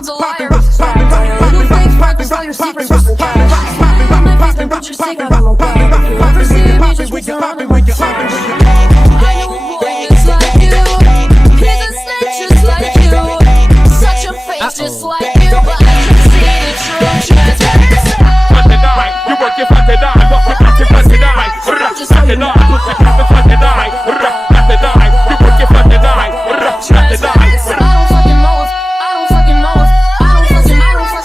who's a liar, who's a trap. Little fake sparkles, all your secrets are so cash. Smile on my face, then put your secret on my back. If you ever see me, just put your arm in my trash. I know a boy that's like you. He's a snake just like you. Such a face just like you, but I can see the true transparency. You work your fat die, walk your fat die, just fat die, you work your fat die, you work your fat die, I don't fucking know if, I don't fucking know if,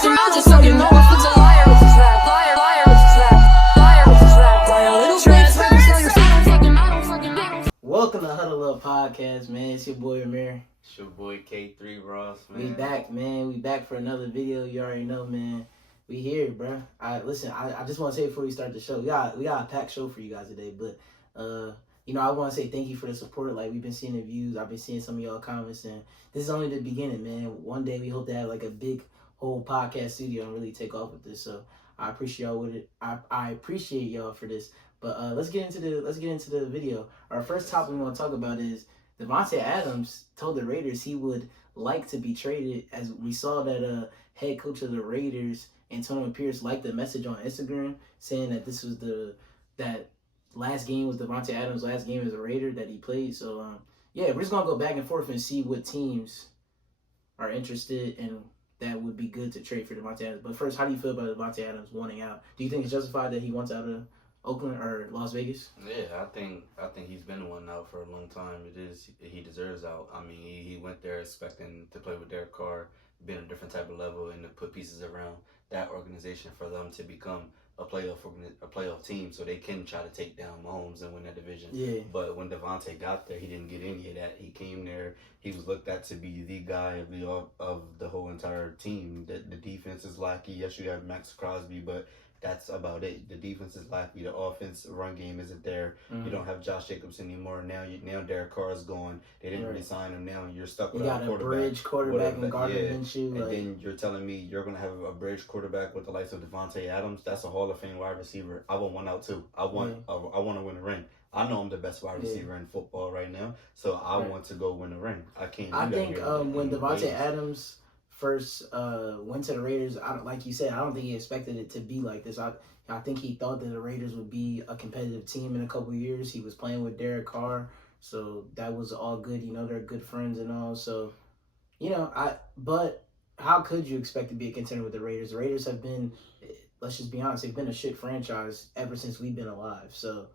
I just fucking know if it's a liar, it's a trap, liar, it's a trap, liar, it's a trap, liar, little transparency, I don't fucking know. Welcome to Huddle Up Podcast, man. It's your boy Amir. It's your boy K3 Ross, man. We back, man. We back for another video. You already know, man. We here, bro. I just want to say before we start the show, we got a packed show for you guys today. But I want to say thank you for the support. Like, we've been seeing the views. I've been seeing some of y'all comments, and this is only the beginning, man. One day we hope to have like a big whole podcast studio and really take off with this. So I appreciate y'all with it. I appreciate y'all for this. But let's get into the video. Our first topic we want to talk about is Davante Adams told the Raiders he would like to be traded. As we saw that head coach of the Raiders, Antonio Pierce, liked the message on Instagram saying that this was that last game was Davante Adams' last game as a Raider that he played. So we're just gonna go back and forth and see what teams are interested and that would be good to trade for Davante Adams. But first, how do you feel about Davante Adams wanting out? Do you think it's justified that he wants out of Oakland or Las Vegas? Yeah, I think he's been one out for a long time. He deserves out. I mean, he went there expecting to play with Derek Carr, been a different type of level, and to put pieces around that organization for them to become a playoff team, so they can try to take down Mahomes and win that division. Yeah. But when Davante got there, he didn't get any of that. He came there. He was looked at to be the guy of the whole entire team. The defense is lackey. Yes, you have Max Crosby, but that's about it. The defense is lackey. The offense run game isn't there. You don't have Josh Jacobs anymore. Now Derek Carr is gone. They didn't really sign him. Now you're stuck with a bridge quarterback and Gardner Minshew. And then you're telling me you're going to have a bridge quarterback with the likes of Davante Adams. That's a Hall of Fame wide receiver. I want one out too. I want to win a ring. I know I'm the best wide receiver in football right now, so I want to go win a ring. I can't. I think when Davante Adams first went to the Raiders, like you said, I don't think he expected it to be like this. I think he thought that the Raiders would be a competitive team in a couple of years. He was playing with Derek Carr, so that was all good. They're good friends and all. So, but how could you expect to be a contender with the Raiders? The Raiders have been, let's just be honest, they've been a shit franchise ever since we've been alive. So,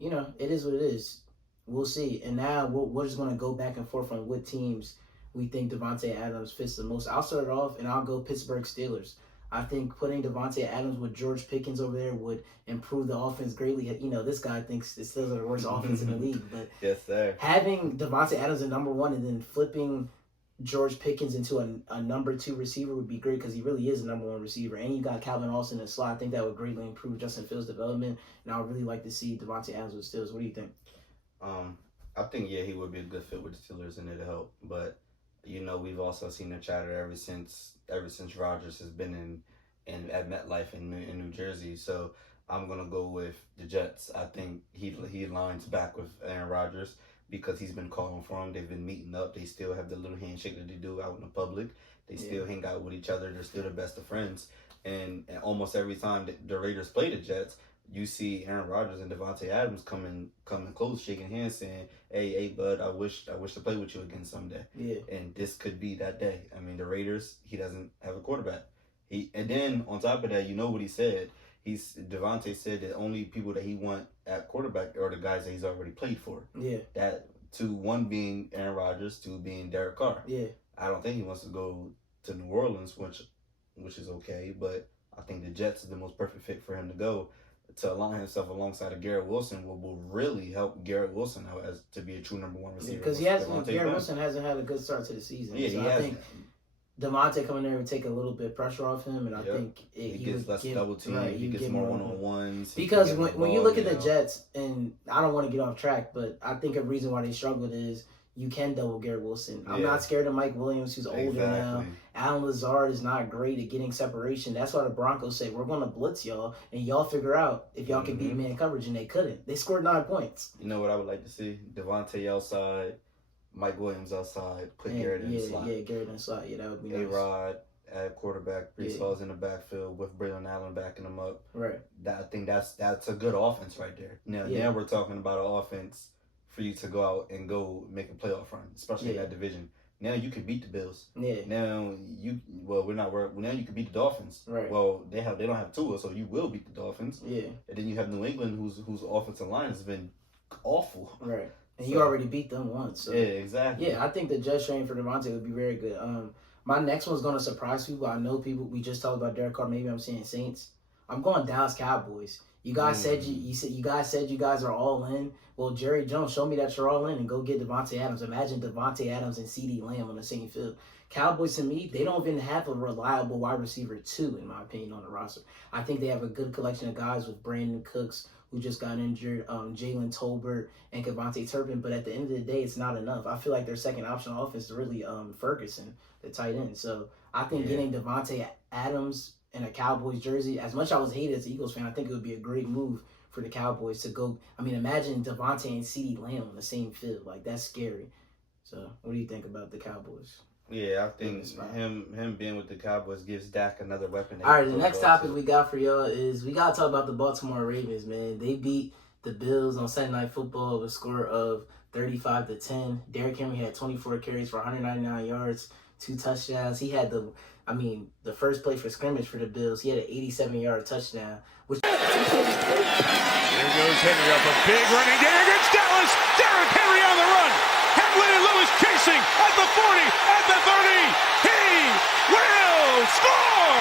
it is what it is. We'll see. And now we're just going to go back and forth on what teams we think Davante Adams fits the most. I'll start it off, and I'll go Pittsburgh Steelers. I think putting Davante Adams with George Pickens over there would improve the offense greatly. This guy thinks the Steelers are the worst offense in the league. But yes, sir. Having Davante Adams at number one and then flipping George Pickens into a number two receiver would be great because he really is a number one receiver. And you got Calvin Austin in the slot. I think that would greatly improve Justin Fields' development. And I would really like to see Davante Adams with Steelers. What do you think? I think, he would be a good fit with the Steelers and it'll help. But we've also seen the chatter ever since Rodgers has been at MetLife in New Jersey. So I'm gonna go with the Jets. I think he lines back with Aaron Rodgers because he's been calling for him. They've been meeting up. They still have the little handshake that they do out in the public. They still hang out with each other. They're still the best of friends. And almost every time the Raiders play the Jets, you see Aaron Rodgers and Davante Adams coming close, shaking hands, saying, "Hey, bud, I wish to play with you again someday." Yeah. And this could be that day. I mean, the Raiders, he doesn't have a quarterback. And then on top of that, what he said. Davante said that only people that he want at quarterback are the guys that he's already played for. Yeah. That one being Aaron Rodgers, two being Derek Carr. Yeah. I don't think he wants to go to New Orleans, which is okay, but I think the Jets is the most perfect fit for him to go. To align himself alongside of Garrett Wilson will really help Garrett Wilson out as to be a true number one receiver. Because Garrett Wilson hasn't had a good start to the season. Yeah, so I think Davante coming there would take a little bit of pressure off him, and I think he gets less double team. Right, he gets more one-on-ones. Because when you look at the Jets, and I don't want to get off track, but I think a reason why they struggled is you can double Garrett Wilson. I'm not scared of Mike Williams, who's older now. Alan Lazard is not great at getting separation. That's why the Broncos say, we're going to blitz y'all, and y'all figure out if y'all can beat man coverage, and they couldn't. They scored 9 points. You know what I would like to see? Davante outside, Mike Williams outside, put Garrett in the slot. Yeah, Garrett in the slot. Yeah, that would be nice. A-Rod, at quarterback. Brees Hall's in the backfield with Braylon Allen backing him up. Right. I think that's a good offense right there. Now we're talking about an offense for you to go out and go make a playoff run, especially in that division. Now you can beat the Bills. Yeah. Now you can beat the Dolphins. Right. Well, they don't have Tua, so you will beat the Dolphins. Yeah. And then you have New England, whose offensive line has been awful. Right. And you already beat them once. So. Yeah, exactly. Yeah, I think the judge training for Davante would be very good. My next one's gonna surprise people. I know people. We just talked about Derek Carr. Maybe I'm saying Saints. I'm going Dallas Cowboys. You guys said you guys are all in. Well, Jerry Jones, show me that you're all in and go get Davante Adams. Imagine Davante Adams and CeeDee Lamb on the same field. Cowboys, to me, they don't even have a reliable wide receiver 2, in my opinion, on the roster. I think they have a good collection of guys with Brandon Cooks, who just got injured, Jalen Tolbert, and Kevontae Turpin. But at the end of the day, it's not enough. I feel like their second option offense is really Ferguson, the tight end. So I think getting Davante Adams in a Cowboys jersey, as much as I was hated as an Eagles fan, I think it would be a great move for the Cowboys to go. I mean, imagine Davante and CeeDee Lamb on the same field. Like, that's scary. So what do you think about the Cowboys? Yeah, I think him being with the Cowboys gives Dak another weapon. All right, the next topic we got for y'all is we got to talk about the Baltimore Ravens, man. They beat the Bills on Sunday Night Football with a score of 35-10. Derrick Henry had 24 carries for 199 yards, 2 touchdowns. He had the first play for scrimmage for the Bills. He had an 87-yard touchdown. There goes Henry up a big running game against Dallas. Derrick Henry on the run. Hamlin and Lewis chasing at the 40, at the 30. He will score!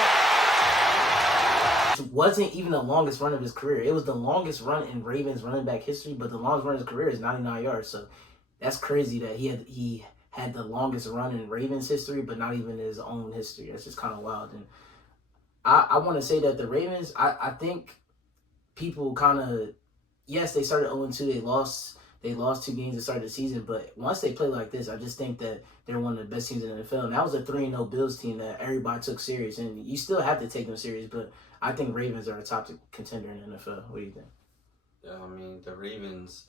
It wasn't even the longest run of his career. It was the longest run in Ravens running back history, but the longest run of his career is 99 yards. So that's crazy that he had the longest run in Ravens history, but not even in his own history. That's just kind of wild. And I want to say that the Ravens, I think people kind of, yes, they started 0-2. They lost 2 games to start the season, but once they play like this, I just think that they're one of the best teams in the NFL. And that was a 3-0 Bills team that everybody took serious, and you still have to take them serious, but I think Ravens are a top contender in the NFL. What do you think? Yeah, I mean, the Ravens,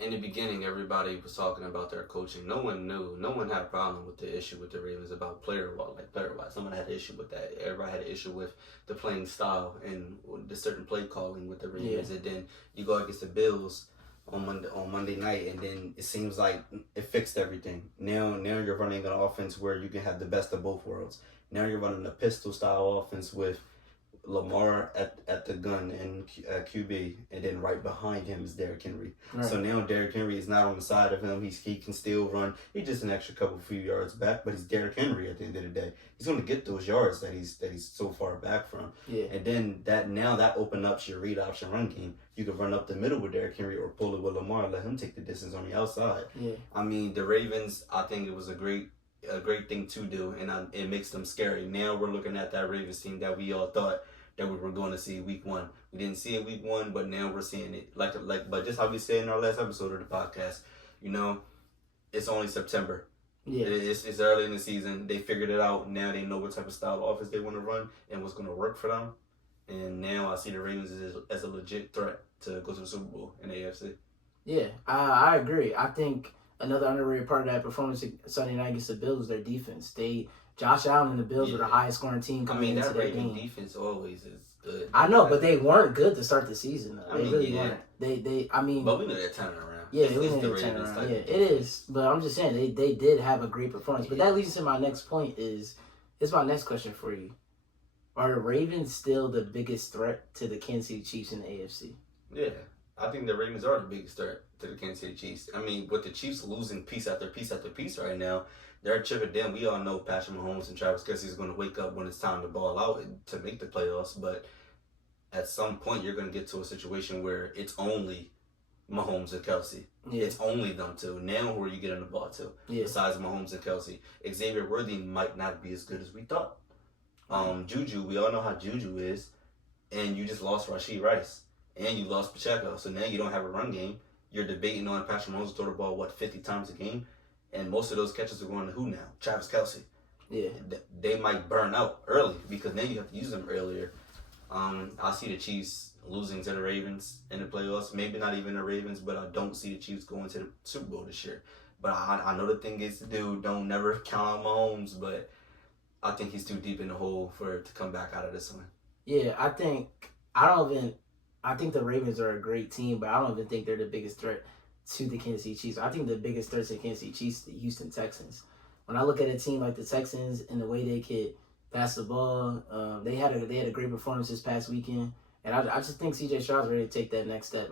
in the beginning, everybody was talking about their coaching. No one had a problem with the issue with the Ravens about player-wise. Someone had an issue with that. Everybody had an issue with the playing style and the certain play calling with the Ravens. Yeah. And then you go against the Bills on Monday night, and then it seems like it fixed everything. Now you're running an offense where you can have the best of both worlds. Now you're running a pistol-style offense with Lamar at the gun and QB, and then right behind him is Derrick Henry. Right. So now Derrick Henry is not on the side of him. He can still run. He's just an extra few yards back, but he's Derrick Henry at the end of the day. He's going to get those yards that he's so far back from. Yeah. And then that opens up your read option run game. You can run up the middle with Derrick Henry or pull it with Lamar and let him take the distance on the outside. Yeah. I mean, the Ravens, I think it was a great thing to do, and it makes them scary. Now we're looking at that Ravens team that we all thought that we were going to see week 1. We didn't see it week 1, but now we're seeing it. But just how we said in our last episode of the podcast, it's only September. Yeah. It's early in the season. They figured it out. Now they know what type of style offense they want to run and what's going to work for them. And now I see the Ravens as a legit threat to go to the Super Bowl in the AFC. Yeah, I agree. I think another underrated part of that performance Sunday night against the Bills was their defense. Josh Allen and the Bills were the highest scoring team coming into that game. Defense always is good. I know, but they weren't good to start the season. Though. They really weren't. But we know they're turning around. Yeah, we know they're turning around. Yeah, it is. But I'm just saying they did have a great performance. But that leads to my next point. It's my next question for you. Are the Ravens still the biggest threat to the Kansas City Chiefs in the AFC? Yeah, I think the Ravens are the biggest threat to the Kansas City Chiefs. I mean, with the Chiefs losing piece after piece after piece right now, they're chipping down. We all know Patrick Mahomes and Travis Kelce is going to wake up when it's time to ball out to make the playoffs. But at some point, you're going to get to a situation where it's only Mahomes and Kelce. Yeah. It's only them two. Now who are you getting the ball to? Yeah. Besides Mahomes and Kelce. Xavier Worthy might not be as good as we thought. Juju, we all know how Juju is. And you just lost Rashee Rice. And you lost Pacheco. So now you don't have a run game. You're debating on Patrick Mahomes throw the ball, 50 times a game? And most of those catches are going to who now? Travis Kelce. Yeah. They might burn out early because then you have to use them earlier. I see the Chiefs losing to the Ravens in the playoffs. Maybe not even the Ravens, but I don't see the Chiefs going to the Super Bowl this year. But I know the thing is to do. Don't never count out Mahomes, but I think he's too deep in the hole for it to come back out of this one. Yeah, I think the Ravens are a great team, but I don't even think they're the biggest threat to the Kansas City Chiefs. I think the biggest threat to the Kansas City Chiefs is the Houston Texans. When I look at a team like the Texans and the way they could pass the ball, they had a great performance this past weekend, and I just think C.J. Stroud's ready to take that next step.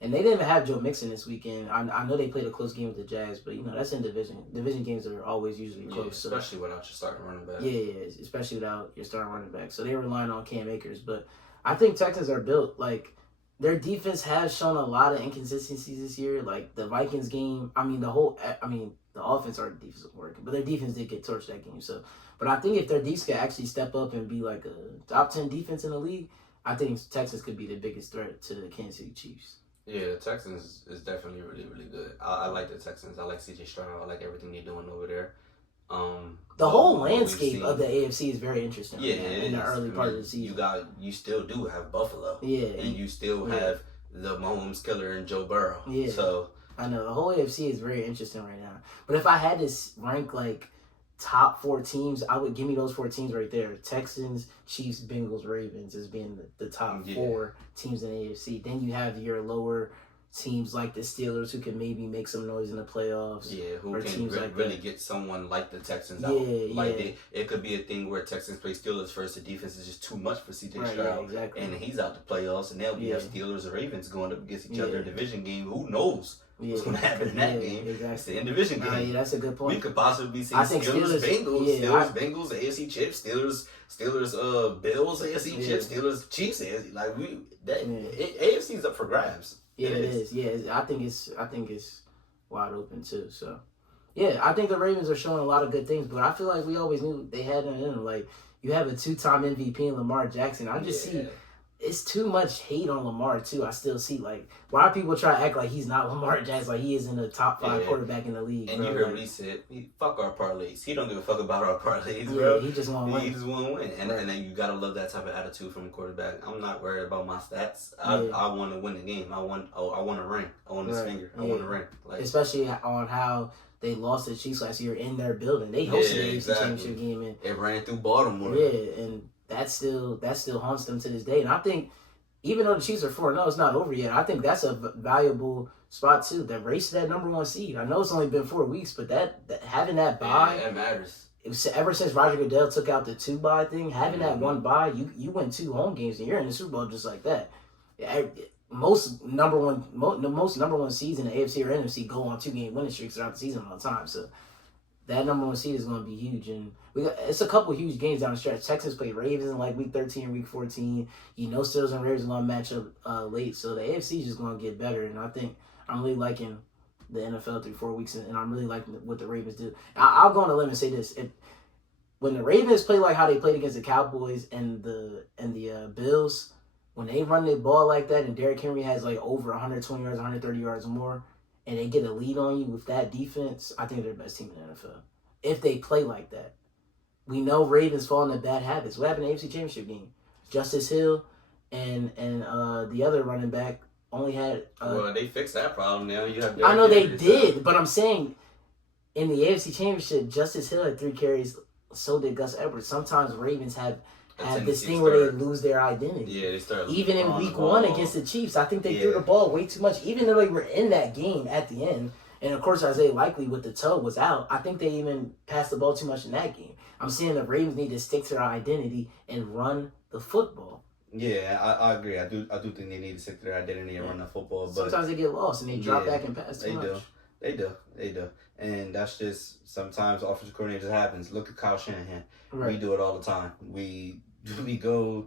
And they didn't even have Joe Mixon this weekend. I know they played a close game with the Jags, but that's in division. Division games are always usually close. Yeah, especially without your starting running back. Yeah, especially without your starting running back. So they're relying on Cam Akers, but I think Texans are built like. Their defense has shown a lot of inconsistencies this year. Like the Vikings game, the offense or defense was working, but their defense did get torched that game. So, but I think if their defense could actually step up and be like a top 10 defense in the league, I think Texas could be the biggest threat to the Kansas City Chiefs. Yeah, the Texans is definitely really, really good. I like the Texans. I like C.J. Stroud. I like everything they're doing over there. The whole landscape of the AFC is very interesting. Yeah, in the early part of the season. You still do have Buffalo. Yeah, and you still have the Mahomes killer and Joe Burrow. Yeah, so I know the whole AFC is very interesting right now. But if I had to rank like top 4 teams, I would give me those 4 teams right there: Texans, Chiefs, Bengals, Ravens as being the top 4 teams in the AFC. Then you have your lower teams like the Steelers who can maybe make some noise in the playoffs. Yeah, who can teams like really get someone like the Texans out. It could be a thing where Texans play Steelers first. The defense is just too much for C.J. Stroud. Yeah, exactly. And he's out the playoffs, and they'll be have Steelers or Ravens going up against each other in a division game. Who knows what's going to happen in that game? Exactly. It's the division game. Yeah, that's a good point. We could possibly see I think Steelers, Bengals, Bengals, AFC Chiefs, Steelers, Bills, AFC Chiefs, Steelers, Chiefs, AFC. AFC is up for grabs. Yeah, it is. Yeah, I think it's wide open too. So, yeah, I think the Ravens are showing a lot of good things, but I feel like we always knew they had it in them. Like you have a 2-time MVP in Lamar Jackson. I just see it's too much hate on Lamar too. I still see like why people try to act like he's not Lamar Jackson, like he is in the top 5 quarterback in the league. And bro. you heard what he said. Fuck our parlays. He don't give a fuck about our parlays, yeah, bro. He just want to win. He just want to win. And then you gotta love that type of attitude from a quarterback. I'm not worried about my stats. I want to win the game. I want a ring. I want this finger. I want a ring. Like, especially on how they lost to the Chiefs last year in their building. They hosted the AFC Championship game, and it ran through Baltimore. Yeah, and that still haunts them to this day. And I think even though the Chiefs are 4-0, it's not over yet. I think that's a valuable spot too. The race to that number 1 seed. I know it's only been 4 weeks, but that having that bye, that matters. It was, ever since Roger Goodell took out the 2 bye thing, having that 1 bye, you win 2 home games and you're in the Super Bowl just like that. Most number one seeds in the AFC or NFC go on 2-game winning streaks throughout the season all the time. So that number 1 seed is going to be huge, and it's a couple huge games down the stretch. Texans play Ravens in like week 13, week 14. Steelers and Ravens are going to match up late, so the AFC is just going to get better. And I think I'm really liking the NFL through 4 weeks, and I'm really liking what the Ravens do. I'll go on a limb and say this: when the Ravens play like how they played against the Cowboys and the Bills, when they run the ball like that, and Derrick Henry has like over 120 yards, 130 yards or more, and they get a lead on you with that defense, I think they're the best team in the NFL. If they play like that. We know Ravens fall into bad habits. What happened in the AFC Championship game? Justice Hill and the other running back only had... well, they fixed that problem now. I know they did, but I'm saying in the AFC Championship, Justice Hill had 3 carries, so did Gus Edwards. Sometimes Ravens have this thing where they lose their identity. Yeah, they start even in week 1 against the Chiefs, I think they threw the ball way too much. Even though they were in that game at the end, and of course Isaiah Likely with the toe was out, I think they even passed the ball too much in that game. I'm saying the Ravens need to stick to their identity and run the football. Yeah, I agree. I do think they need to stick to their identity and run the football. But sometimes they get lost and they drop back and pass too much. They do. And that's just sometimes offensive coordinators happens. Look at Kyle Shanahan. Right. We do it all the time. We go.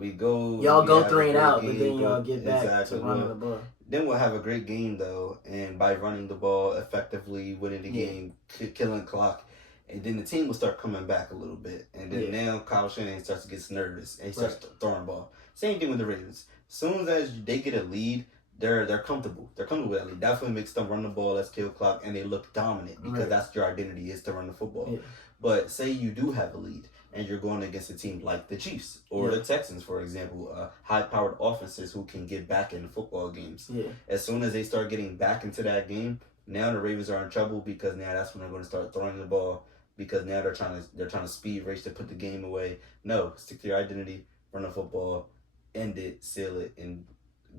Y'all go 3 and out, but then y'all get back to running the ball. Then we'll have a great game though, and by running the ball effectively, winning the game, killing the clock, and then the team will start coming back a little bit. And then now Kyle Shanahan starts to get nervous and he starts throwing the ball. Same thing with the Ravens. As soon as they get a lead, they're comfortable. They're comfortable with that lead. Definitely makes them run the ball, let's kill clock, and they look dominant because that's your identity is to run the football. Yeah. But say you do have a lead and you're going against a team like the Chiefs or the Texans, for example, high-powered offenses who can get back into football games. Yeah. As soon as they start getting back into that game, now the Ravens are in trouble because now that's when they're going to start throwing the ball because now they're trying to speed race to put the game away. No, stick to your identity, run the football, end it, seal it, and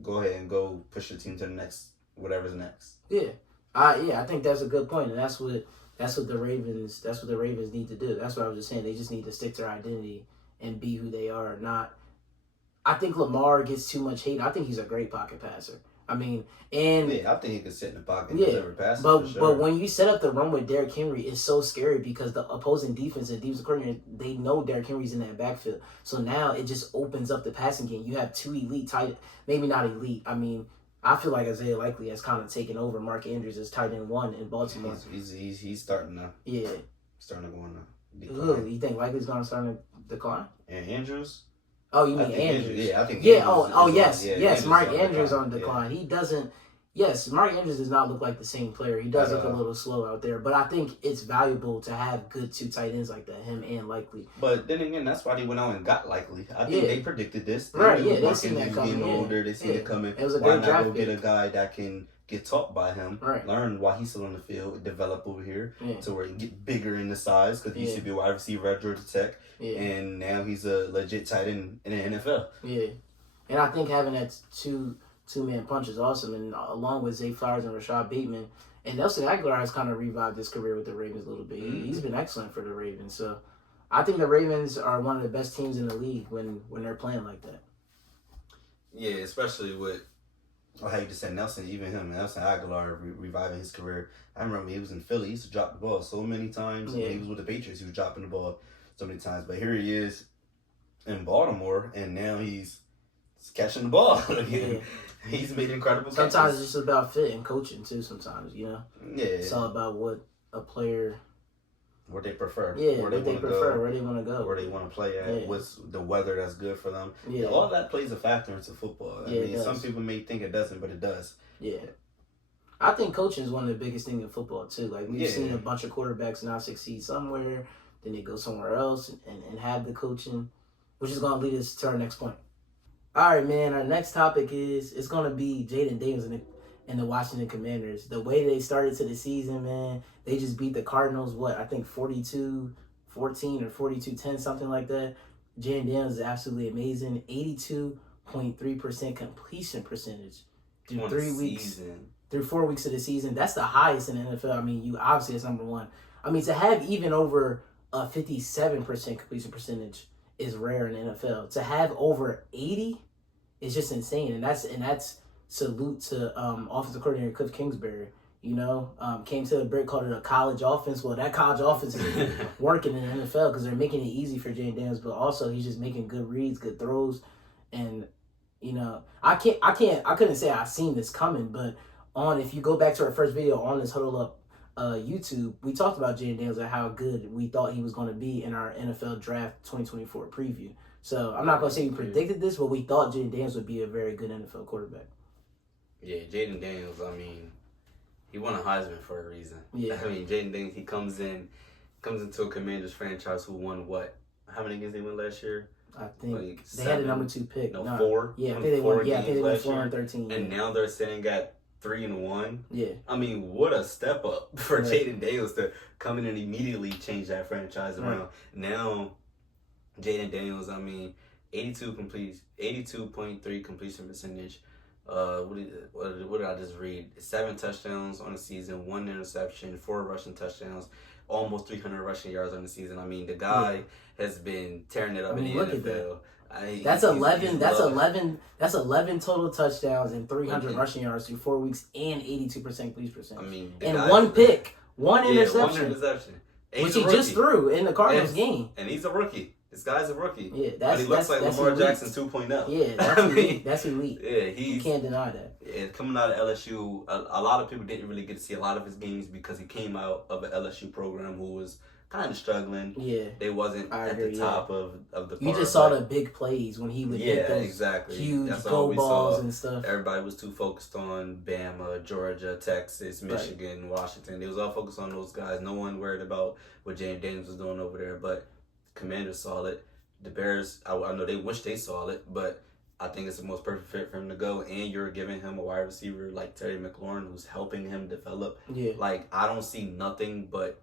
go ahead and go push your team to the next whatever's next. Yeah, I think that's a good point, and that's what the Ravens need to do. That's what I was just saying. They just need to stick to their identity and be who they are. I think Lamar gets too much hate. I think he's a great pocket passer. I mean, and yeah, I think he could sit in the pocket and yeah, deliver passes. but for sure. but when you set up the run with Derrick Henry, it's so scary because the opposing defense and defensive coordinator, they know Derrick Henry's in that backfield. So now it just opens up the passing game. You have two elite tight, maybe not elite. I mean, I feel like Isaiah Likely has kind of taken over Mark Andrews as tight end 1 in Baltimore. He's starting to go on a decline. Who you think Likely's going to start to decline? And Andrews. Oh, you I mean think Andrews? Yeah, I think. Yeah. Andrews is Yes. on- Mark Andrews Andrews on Yeah. decline. He doesn't. Yes, Mark Andrews does not look like the same player. He does look a all. little slow out there, but I think it's valuable to have good 2 tight ends like that, him and Likely. But then again, that's why they went out and got Likely. I think Yeah. they predicted this. Right, knew yeah, they Mark seen that Andrews coming, getting yeah. older. They seen Yeah. it coming. It was a Why great not draft go get a pick. guy that can get taught by him, Right. learn while he's still on the field, develop over here, Yeah. to where he get bigger in the size because he used Yeah. to be a wide receiver at Georgia Tech, Yeah, and now he's a legit tight end in the NFL. yeah. And I think having that two-man punch is awesome, and along with Zay Flowers and Rashad Bateman, and Nelson Aguilar has kind of revived his career with the Ravens a little bit. He's been excellent for the Ravens, so I think the Ravens are one of the best teams in the league when they're playing like that. Yeah, especially with how you just said Nelson Aguilar reviving his career. I remember he was in Philly. He used to drop the ball so many times. Yeah. When he was with the Patriots, he was dropping the ball so many times. But here he is in Baltimore, and now he's catching the ball again. Yeah. He's made incredible Sometimes it's catches. just about fit and coaching too. Sometimes Yeah, it's all about what a player, what they prefer. yeah, where what they wanna prefer, go, where they want to go. where they want to play at, Yeah. what's the weather that's good for them. Yeah, All that plays a factor into football. I Yeah, it mean, some does. people may think it doesn't, but it does. yeah. I think coaching is one of the biggest things in football too. Like we've Yeah. seen a bunch of quarterbacks not succeed somewhere, then they go somewhere else and have the coaching, which is going to lead us to our next point. All right, man. Our next topic it's going to be Jaden Daniels and the Washington Commanders. The way they started to the season, man, they just beat the Cardinals. What I think 42-14 or 42-10, something like that. Jaden Daniels is absolutely amazing. 82.3% completion percentage through On 3 the weeks. season. Through 4 weeks of the season. That's the highest in the NFL. I mean, you obviously it's number one. I mean, to have even over a 57% completion percentage is rare in the NFL. To have over 80 is just insane, and that's salute to offensive coordinator Cliff Kingsbury. You know, came to the break, called it a college offense. Well, that college offense is working in the NFL because they're making it easy for Jaden Daniels, but also he's just making good reads, good throws, and you know, I couldn't say I've seen this coming, but if you go back to our first video on this Huddle Up YouTube, we talked about Jaden Daniels and how good we thought he was going to be in our NFL Draft 2024 preview. So I'm not going to say we predicted this, but we thought Jaden Daniels would be a very good NFL quarterback. Yeah, Jaden Daniels, I mean, he won a Heisman for a reason. Yeah. I mean, Jaden Daniels, he comes into a Commanders franchise who won what? How many games they won last year? I think Like they had a 7? number 2 pick. No, Nah. 4. Yeah, I Won think they 4 won. Yeah, I think games they won last 4 year. and 13. And now they're sitting at 3-1. Yeah, I mean, what a step up for Right. Jaden Daniels to come in and immediately change that franchise around. Right. Now, Jaden Daniels, I mean, 82.3 completion percentage. What did I just read? 7 touchdowns on the season, 1 interception, 4 rushing touchdowns, almost 300 rushing yards on the season. I mean, the guy has been tearing it up I mean, in look the at NFL. that's He's 11. That's loved. 11. That's 11 total touchdowns and 300 Okay. rushing yards through 4 weeks and 82% completion I percentage. mean, the And guy- 1 pick, 1 Yeah, interception, one interception. And which he's he a just rookie. threw in the Cardinals Yes. game. And he's a rookie. This guy's a rookie. Yeah, But that's he looks like that's Lamar elite. Jackson 2.0. Yeah, that's I mean, elite. That's elite. Yeah, You he's can't deny that. coming out of LSU. A lot of people didn't really get to see a lot of his games because he came out of an LSU program who was kind of struggling. Yeah, They wasn't I at agree, the top of the. you bar, just saw but- the big plays when he would Yeah, hit those exactly. huge That's all go we balls saw. and stuff. Everybody was too focused on Bama, Georgia, Texas, Right. Michigan, Washington. They was all focused on those guys. No one worried about what Jaden Daniels was doing over there. But Commanders saw it. The Bears, I know they wish they saw it, but I think it's the most perfect fit for him to go. And you're giving him a wide receiver like Terry McLaurin who's helping him develop. Yeah, Like, I don't see nothing but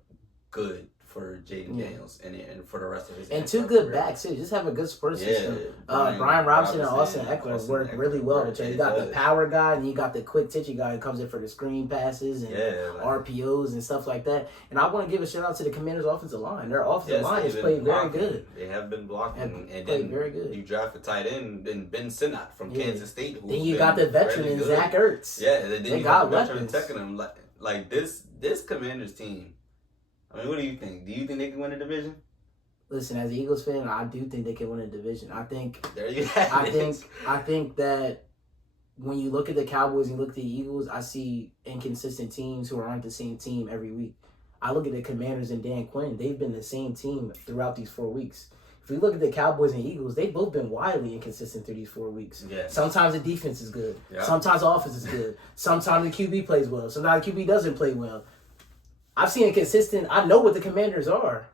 good for Jaden Daniels and for the rest of his and two good backs too. Just have a good support system. Brian Robinson and Austin Eckler work really well with each other. You got the power guy and you got the quick titchy guy who comes in for the screen passes and RPOs and stuff like that. And I want to give a shout out to the Commanders' offensive line. Their offensive line has played very good. They have been blocking and played then very good. You draft a tight end and Ben Sinnott from Kansas State. Then you got the veteran in Zach Ertz. Yeah, then they you got the veteran weapons. taking them like this Commanders team. I mean, what do you think? Do you think they can win a division? Listen, as an Eagles fan, I do think they can win a division. I think there you have it. I think that when you look at the Cowboys and look at the Eagles, I see inconsistent teams who aren't the same team every week. I look at the Commanders and Dan Quinn; they've been the same team throughout these 4 weeks. If we look at the Cowboys and Eagles, they've both been wildly inconsistent through these 4 weeks. Yeah. Sometimes the defense is good. Yeah. Sometimes the offense is good. Sometimes the QB plays well. Sometimes the QB doesn't play well. I've seen it consistent. I know what the Commanders are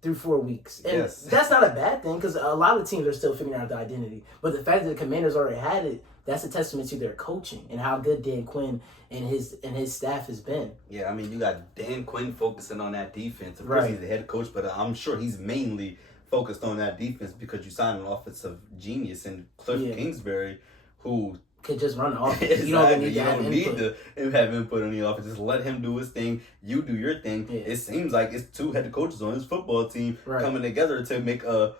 through 4 weeks. And that's not a bad thing because a lot of teams are still figuring out the identity. But the fact that the Commanders already had it, that's a testament to their coaching and how good Dan Quinn and his staff has been. Yeah, I mean, you got Dan Quinn focusing on that defense. Of course, he's the head coach, but I'm sure he's mainly focused on that defense because you signed an offensive genius in Cliff Kingsbury, who could just run the offense. Exactly. You don't need to have input on the offense. Just let him do his thing. You do your thing. Yeah. It seems like it's two head coaches on his football team coming together to make a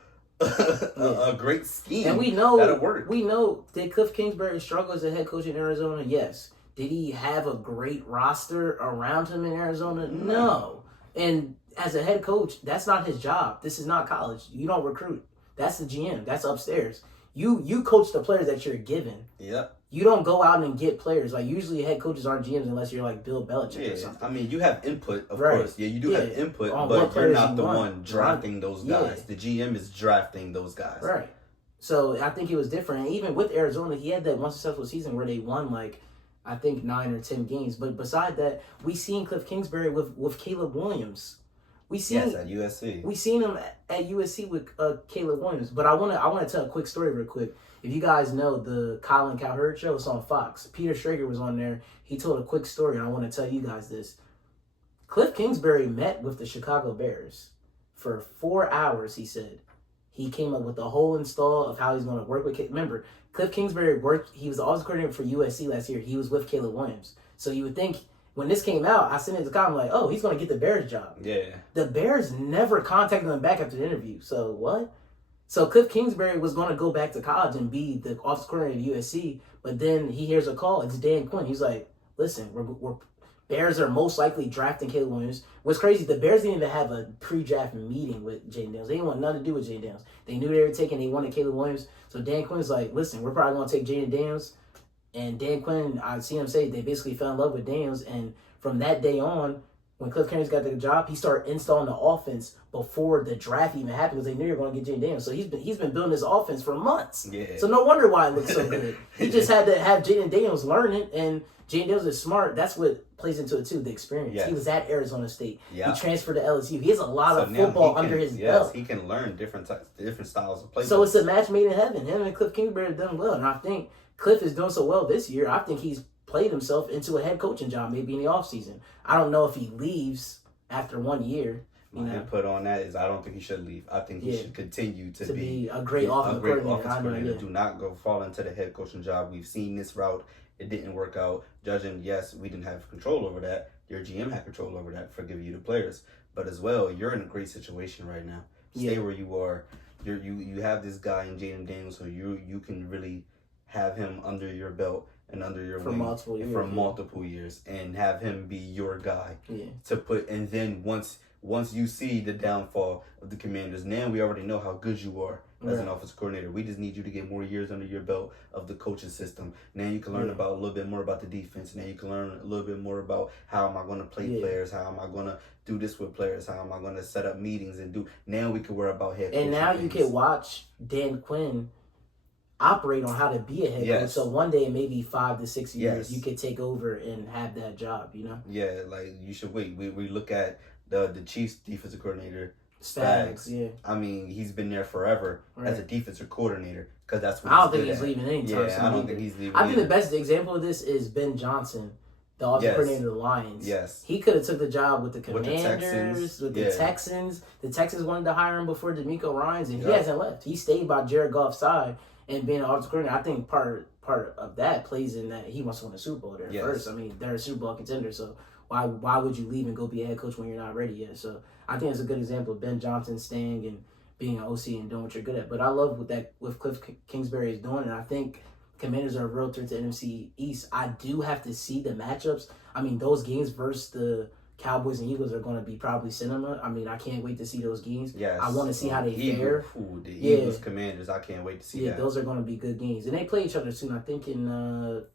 great scheme. And we know that'll work. We know, did Cliff Kingsbury struggle as a head coach in Arizona? Yes. Did he have a great roster around him in Arizona? No. And as a head coach, that's not his job. This is not college. You don't recruit. That's the GM. That's upstairs. You coach the players that you're given. Yep. You don't go out and get players. Like, usually head coaches aren't GMs unless you're like Bill Belichick or something. I mean, you have input, of course. Yeah, you do have input, but you're not the one drafting those guys. The GM is drafting those guys. Right. So I think it was different. And even with Arizona, he had that one successful season where they won like, I think 9 or 10 games. But beside that, we seen Cliff Kingsbury with Caleb Williams. We seen at USC. We seen him at USC with Caleb Williams. But I wanna tell a quick story real quick. If you guys know the Colin Cowherd show, it's on Fox. Peter Schrager was on there. He told a quick story, and I want to tell you guys this. Cliff Kingsbury met with the Chicago Bears for 4 hours, he said. He came up with the whole install of how he's going to work with. Remember, Cliff Kingsbury he was the offensive coordinator for USC last year. He was with Caleb Williams. So you would think, when this came out, I sent it to Colin like, oh, he's going to get the Bears job. Yeah. The Bears never contacted him back after the interview. So what? So Cliff Kingsbury was going to go back to college and be the offensive coordinator at USC, but then he hears a call. It's Dan Quinn. He's like, listen, we're Bears are most likely drafting Caleb Williams. What's crazy, the Bears didn't even have a pre-draft meeting with Jaden Daniels. They didn't want nothing to do with Jaden Daniels. They knew they were taking, they wanted Caleb Williams. So Dan Quinn's like, listen, we're probably going to take Jaden Daniels. And Dan Quinn, I see him say they basically fell in love with Daniels. And from that day on, when Cliff Kingsbury got the job, he started installing the offense before the draft even happened because they knew they were going to get Jaden Daniels. So he's been building this offense for months. Yeah. So no wonder why it looks so good. He just had to have Jaden Daniels learn it, and Jaden Daniels is smart. That's what plays into it too, the experience. Yes. He was at Arizona State. Yep. He transferred to LSU. He has a lot of football under his belt. He can learn different styles of play. So it's a match made in heaven. Him and Cliff Kingsbury have done well, and I think Cliff is doing so well this year. I think he's played himself into a head coaching job maybe in the offseason. I don't know if he leaves after 1 year. My input on that is I don't think he should leave. I think he should continue to be a great offensive coordinator. Do not go fall into the head coaching job. We've seen this route. It didn't work out. Judging, yes, we didn't have control over that. Your GM had control over that for giving you the players. But as well, you're in a great situation right now. Stay where you are. You have this guy in Jaden Daniels, so you can really have him under your belt and under your wing for multiple years and have him be your guy to put. And then once you see the downfall of the Commanders, now we already know how good you are as an offensive coordinator. We just need you to get more years under your belt of the coaching system. Now you can learn about a little bit more about the defense. Now you can learn a little bit more about how am I going to play players, how am I going to do this with players, how am I going to set up meetings and do. Now we can worry about head coaching. And now you can watch Dan Quinn operate on how to be a head coach. So one day, maybe 5 to 6 years, you could take over and have that job, you know? Yeah, like you should wait. We look at the Chiefs defensive coordinator, Spags. Yeah. I mean, he's been there forever as a defensive coordinator because that's what I don't think he's leaving anytime soon. I don't think he's leaving. I think the best example of this is Ben Johnson, the offensive Yes. coordinator of the Lions. Yes. He could have took the job with the With the Commanders, Texans. with the Yeah. Texans. The Texans wanted to hire him before D'Amico Ryans, and he Yeah. hasn't left. He stayed by Jared Goff's side and being an offensive coordinator. I think part of that plays in that he wants to win a Super Bowl there Yes. first. I mean, they're a Super Bowl contender, so why would you leave and go be a head coach when you're not ready yet? So I think it's a good example of Ben Johnson staying and being an OC and doing what you're good at. But I love what Cliff Kingsbury is doing, and I think Commanders are a real threat to NFC East. I do have to see the matchups. I mean, those games versus the Cowboys and Eagles are going to be probably cinema. I mean, I can't wait to see those games. Yes. I want to see how they Eagles, fare. the Yeah. Eagles Commanders, I can't wait to see Yeah, that. those are going to be good games, and they play each other soon. I think the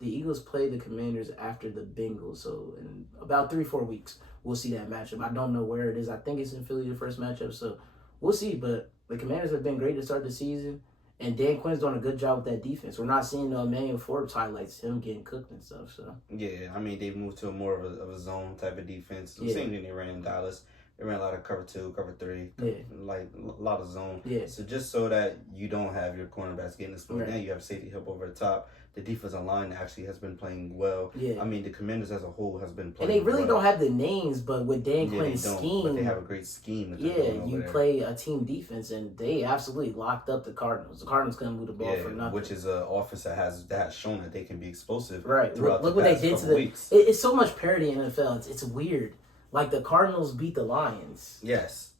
Eagles play the Commanders after the Bengals, so in about 3-4 weeks we'll see that matchup. I don't know where it is. I think it's in Philly, the first matchup, so we'll see. But the Commanders have been great to start the season, and Dan Quinn's doing a good job with that defense. We're not seeing Emmanuel Forbes highlights, him getting cooked and stuff. So Yeah, I mean, they moved to more of a zone type of defense. The Yeah. same thing they ran in Dallas. They ran a lot of cover 2, cover 3, Yeah. like a lot of zone. Yeah. So just so that you don't have your cornerbacks getting exposed, Right. now you have safety help over the top. The defensive line actually has been playing well. yeah, I mean, the Commanders as a whole has been and playing they really well. don't have the names, but with Dan Yeah, Quinn's they don't, scheme, but they have a great scheme. That they're yeah, doing over you there. play a team defense, and they absolutely locked up the Cardinals. The Cardinals couldn't move the ball for nothing. which is an offense that has shown that they can be explosive. Right. Throughout Look the what they past did to couple the. weeks. It's so much parity in the NFL. It's weird. Like the Cardinals beat the Lions, Yes,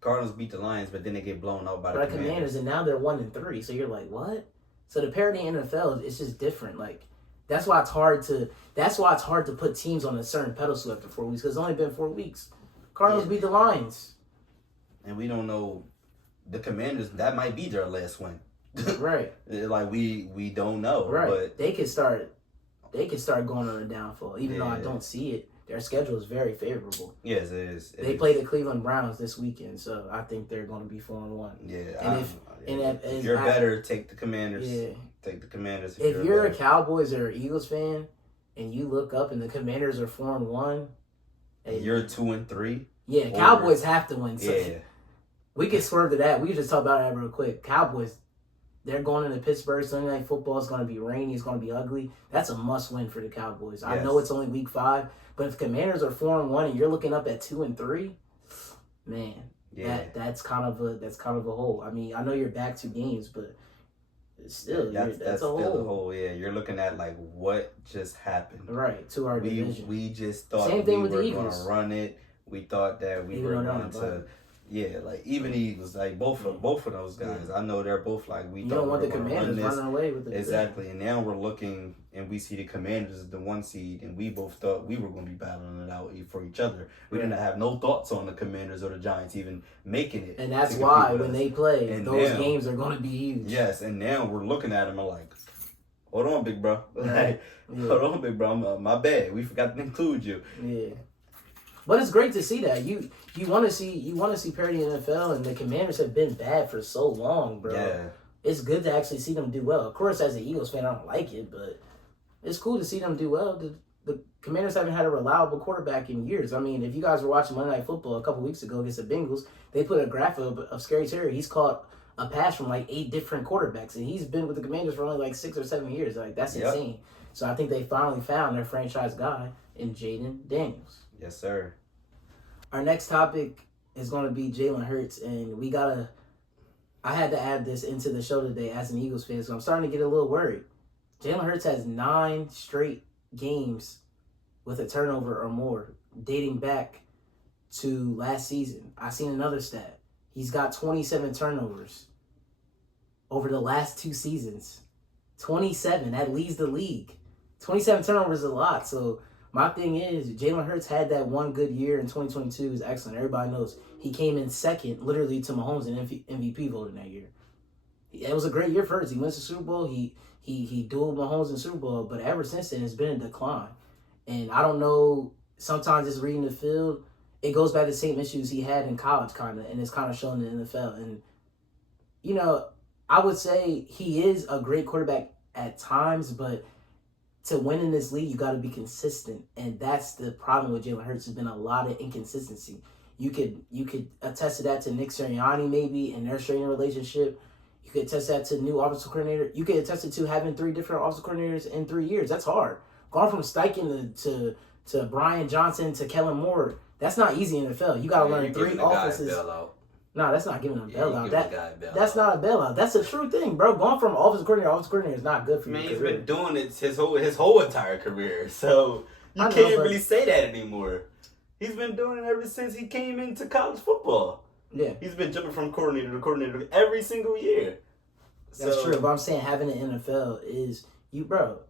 Cardinals beat the Lions, but then they get blown out by but the the Commanders, and now they're 1-3. So you're like, what? So the parity in the NFL is just different. Like that's why it's hard to put teams on a certain pedestal after 4 weeks because it's only been 4 weeks. Cardinals Yeah. beat the Lions, And we don't know the Commanders. That might be their last win. right? Like we don't know. Right. But They could start going on a downfall. Even though I Yeah. don't see it, their schedule is very favorable. yes, it is. They play the Cleveland Browns this weekend, so I think they're going to be 4-1. Yeah. And if you're better, take the Commanders. Yeah. Take the Commanders. If you're a better. Cowboys or Eagles fan and you look up and the Commanders are 4-1, And you're 2-3. yeah, or- Cowboys have to win. So Yeah. we can swerve to that. We can just talk about that real quick. Cowboys, they're going into Pittsburgh. Sunday Night Football is going to be rainy. It's going to be ugly. That's a must win for the Cowboys. I know Yes. it's only week 5, but if Commanders are 4-1 and you're looking up at 2-3, man, Yeah. that's kind of a hole. I mean, I know you're back 2 games, but still, that's that's a still hole. the whole. Yeah, you're looking at like what just happened. Right, to our division. We just thought Same thing we with the were Eagles. gonna run it. We thought that we Even were though they're going on the to, bottom. yeah, like even the Eagles, like both of those guys. I know they're both like we You thought don't we want were the gonna run Commanders this. running away with the division. Exactly, and now we're looking and we see the Commanders as the 1 seed, and we both thought we were going to be battling it out for each other. We didn't have no thoughts on the Commanders or the Giants even making it. And that's to compete why with when us. they play, And those now- games are going to be huge. Yes, and now we're looking at them and like, hold on, big bro. Right. Like, hold on, big bro. My bad. We forgot to include you. Yeah. But it's great to see that. You want to see parity in the NFL, and the Commanders have been bad for so long, bro. Yeah. It's good to actually see them do well. Of course, as an Eagles fan, I don't like it, but it's cool to see them do well. The Commanders haven't had a reliable quarterback in years. I mean, if you guys were watching Monday Night Football a couple weeks ago against the Bengals, they put a graphic of Scary Terry. He's caught a pass from like 8 different quarterbacks, and he's been with the Commanders for only like 6 or 7 years. Like that's Yep. insane. So I think they finally found their franchise guy in Jaden Daniels. Yes, sir. Our next topic is going to be Jalen Hurts, and I had to add this into the show today as an Eagles fan, so I'm starting to get a little worried. Jalen Hurts has 9 straight games with a turnover or more, dating back to last season. I seen another stat. He's got 27 turnovers over the last 2 seasons. 27, that leads the league. 27 turnovers is a lot, so my thing is, Jalen Hurts had that one good year in 2022. Is excellent. Everybody knows he came in second, literally, to Mahomes in MVP voting that year. It was a great year for Hurts. He wins the Super Bowl. He dueled Mahomes in the Super Bowl, but ever since then, it's been a decline. And I don't know. Sometimes just reading the field, it goes back to the same issues he had in college, kind of, and it's kind of shown in the NFL. And you know, I would say he is a great quarterback at times, but to win in this league, you got to be consistent, and that's the problem with Jalen Hurts. Has been a lot of inconsistency. You could attest to that to Nick Sirianni maybe in their training relationship. You could attest that to new offensive coordinator. You could attest it to having 3 different offensive coordinators in 3 years. That's hard. going from Steichen to Brian Johnson to Kellen Moore, that's not easy in the NFL. You got to learn 3 offenses. No, that's not giving him a bailout. That's not a bailout. That's a true thing, bro. Going from offensive coordinator is not good for you. Man, he's been doing it his whole entire career, so you can't really say that anymore. He's been doing it ever since he came into college football. Yeah, he's been jumping from coordinator to coordinator every single year. That's true. But I'm saying having an NFL is bro.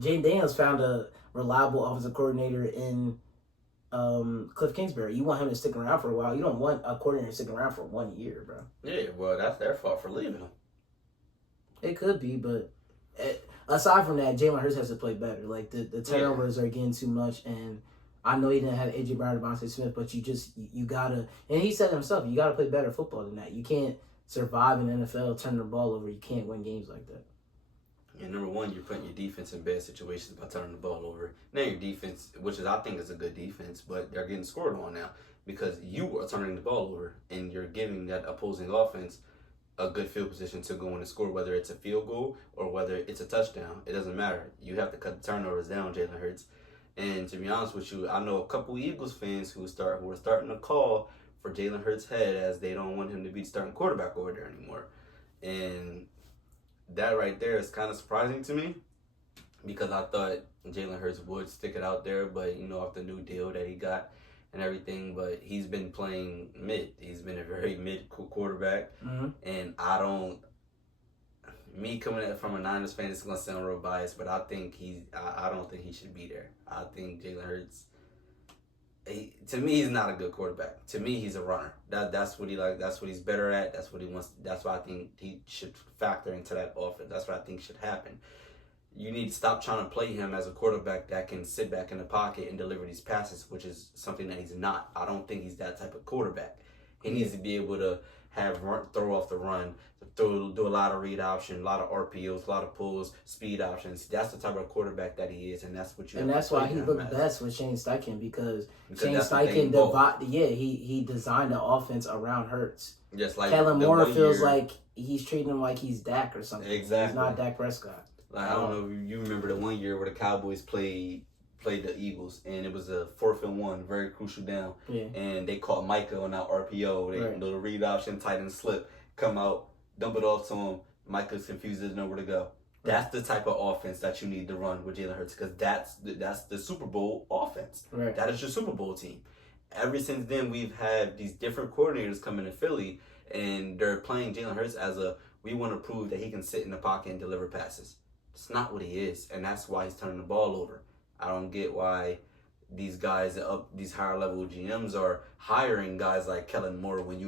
Jay Daniels found a reliable offensive coordinator in Cliff Kingsbury. You want him to stick around for a while. You don't want a coordinator to stick around for 1 year, bro. Yeah, well, that's their fault for leaving him. It could be, but aside from that, Jalen Hurts has to play better. Like the turnovers are getting too much, and I know he didn't have AJ Brown or Devontae Smith, but you gotta. And he said himself, you gotta play better football than that. You can't survive in the NFL turning the ball over. You can't win games like that. And number one, you're putting your defense in bad situations by turning the ball over. Now your defense, which I think is a good defense, but they're getting scored on now because you are turning the ball over and you're giving that opposing offense a good field position to go in and score, whether it's a field goal or whether it's a touchdown. It doesn't matter. You have to cut the turnovers down, Jalen Hurts. And to be honest with you, I know a couple Eagles fans who are starting to call for Jalen Hurts' head as they don't want him to be the starting quarterback over there anymore. And that right there is kind of surprising to me because I thought Jalen Hurts would stick it out there, but off the new deal that he got and everything, but he's been playing mid. He's been a very mid quarterback, and me coming at from a Niners fan, it's gonna sound real biased, but I don't think he should be there. I think Jalen Hurts, to me, he's not a good quarterback. To me, he's a runner. That's what he like. That's what he's better at. That's what he wants. That's why I think he should factor into that offense. That's what I think should happen. You need to stop trying to play him as a quarterback that can sit back in the pocket and deliver these passes, which is something that he's not. I don't think he's that type of quarterback. He needs to be able to throw off the run, do a lot of read option, a lot of RPOs, a lot of pulls, speed options. That's the type of quarterback that he is, and that's what you. And that's why he looked best with Shane Steichen because Shane Steichen he designed the offense around Hurts. Just like Kellen Moore feels like he's treating him like he's Dak or something. Exactly, he's not Dak Prescott. Like, I don't know if you remember the 1 year where the Cowboys played the Eagles, and it was a 4th and 1, very crucial down. Yeah. And they caught Micah on that RPO. They do the read option, tight end slip, come out, dump it off to him. Micah's confused, doesn't know where to go. That's the type of offense that you need to run with Jalen Hurts because that's the Super Bowl offense. Right. That is your Super Bowl team. Ever since then, we've had these different coordinators come into Philly, and they're playing Jalen Hurts as we want to prove that he can sit in the pocket and deliver passes. It's not what he is, and that's why he's turning the ball over. I don't get why these guys these higher level GMs are hiring guys like Kellen Moore when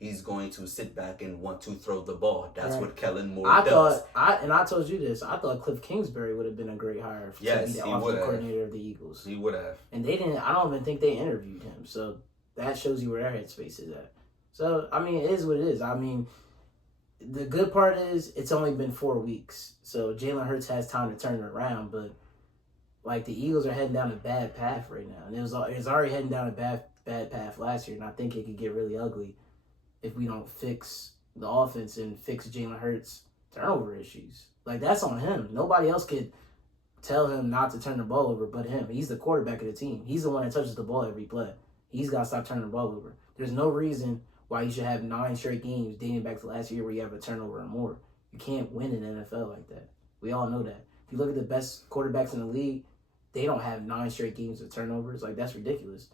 he's going to sit back and want to throw the ball. That's what Kellen Moore does. I told you this. I thought Cliff Kingsbury would have been a great hire to be the offensive coordinator of the Eagles. He would have. And they didn't. I don't even think they interviewed him. So that shows you where their headspace is at. So I mean, it is what it is. I mean, the good part is it's only been 4 weeks, so Jalen Hurts has time to turn it around. But like the Eagles are heading down a bad path right now, and it was already heading down a bad path last year, and I think it could get really ugly if we don't fix the offense and fix Jalen Hurts' turnover issues. Like that's on him. Nobody else could tell him not to turn the ball over but him. He's the quarterback of the team. He's the one that touches the ball every play. He's got to stop turning the ball over. There's no reason why you should have 9 straight games dating back to last year where you have a turnover or more. You can't win in the NFL like that. We all know that. If you look at the best quarterbacks in the league, they don't have 9 straight games of turnovers. Like, that's ridiculous.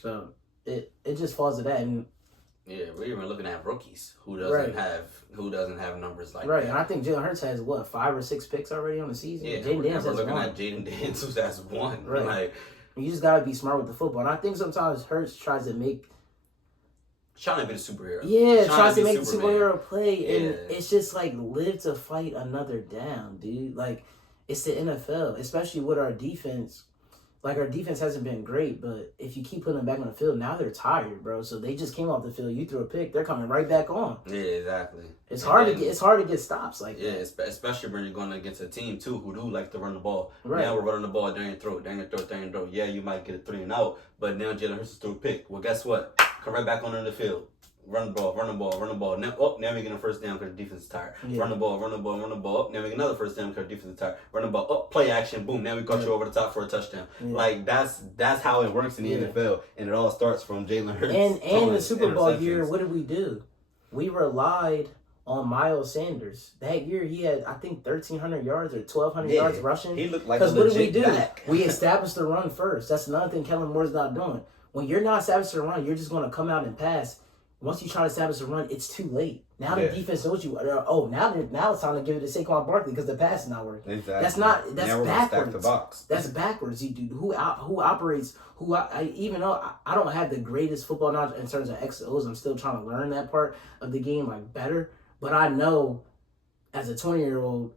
So, it just falls to that. And yeah, we're even looking at rookies who doesn't have numbers like that. Right, and I think Jalen Hurts has, 5 or 6 picks already on the season? Yeah, Jaden Daniels we're has looking 1. at Jaden Daniels who has 1. Right. Like, you just got to be smart with the football. And I think sometimes Hurts tries to make... trying to be the superhero. Yeah, tries to make the superhero play. And Yeah. it's just like, live to fight another down, dude. Like, it's the NFL, especially with our defense. Like, our defense hasn't been great, but if you keep putting them back on the field, now they're tired, bro. So they just came off the field. You threw a pick, they're coming right back on. Yeah, exactly. It's hard to get stops like that. Yeah, especially when you're going against a team too who do like to run the ball. Right. Now we're running the ball down your throat. Yeah, you might get a 3 and out, but now Jalen Hurts threw a pick. Well, guess what? Come right back on in the field. run the ball. Now we get a first down because the defense is tired. Yeah. Run the ball. Now we get another first down because the defense is tired. Run the ball. Play action. Boom. Now we got you over the top for a touchdown. Yeah. Like that's how it works in the NFL, and it all starts from Jalen Hurts. And the Super Bowl year, interceptions. what did we do? We relied on Miles Sanders. That year, he had, I think, 1,300 yards or 1,200 yards rushing. He looked like a Because what did we legit do? back. We established the run first. That's another thing Kellen Moore's not doing. When you're not establishing the run, you're just going to come out and pass. Once you try to establish the run, it's too late. Now the defense knows you. Now it's time to give it to Saquon Barkley because the pass is not working. Exactly. That's not. That's now we're gonna stack backwards. the box. That's backwards. You do who operates. Even though I don't have the greatest football knowledge in terms of X/Os, I'm still trying to learn that part of the game like better. But I know, as a 20-year-old,